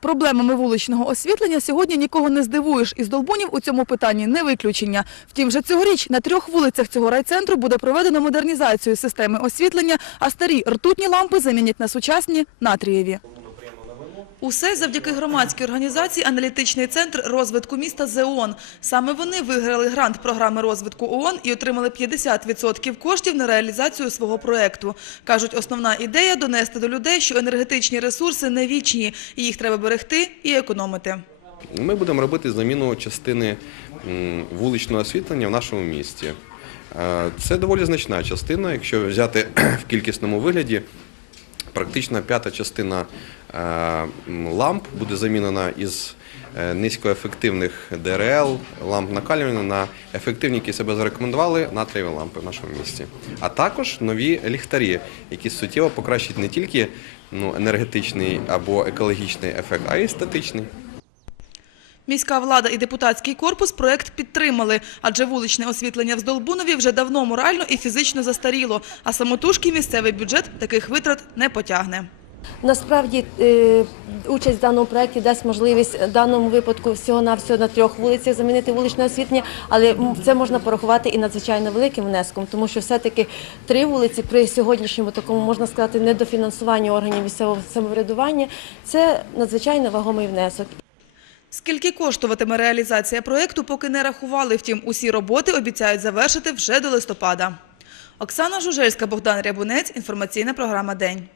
Проблемами вуличного освітлення сьогодні нікого не здивуєш, і Здолбунів у цьому питанні не виключення. Втім, вже цьогоріч на трьох вулицях цього райцентру буде проведено модернізацію системи освітлення, а старі ртутні лампи замінять на сучасні натрієві. Усе завдяки громадській організації «Аналітичний центр розвитку міста ЗЕОН». Саме вони виграли грант програми розвитку ООН і отримали 50% коштів на реалізацію свого проекту. Кажуть, основна ідея – донести до людей, що енергетичні ресурси не вічні, і їх треба берегти і економити. Ми будемо робити заміну частини вуличного освітлення в нашому місті. Е, Це доволі значна частина, якщо взяти в кількісному вигляді, практично п'ята частина е, ламп буде замінена із е, низькоефективних ДРЛ, ламп накалювання на ефективні, які себе зарекомендували, натрієві лампи в нашому місті. А також нові ліхтарі, які суттєво покращать не тільки ну, енергетичний або екологічний ефект, а й естетичний. Міська влада і депутатський корпус проект підтримали, адже вуличне освітлення в Здолбунові вже давно морально і фізично застаріло, а самотужки місцевий бюджет таких витрат не потягне. Насправді е, участь в даному проєкті дасть можливість в даному випадку всього-навсього на трьох вулицях замінити вуличне освітлення, але це можна порахувати і надзвичайно великим внеском, тому що все-таки три вулиці при сьогоднішньому такому можна сказати недофінансуванні органів місцевого самоврядування це надзвичайно вагомий внесок. Скільки коштуватиме реалізація проекту, поки не рахували. Втім, усі роботи обіцяють завершити вже до листопада. Оксана Жужельська, Богдан Рябунець. Інформаційна програма «День».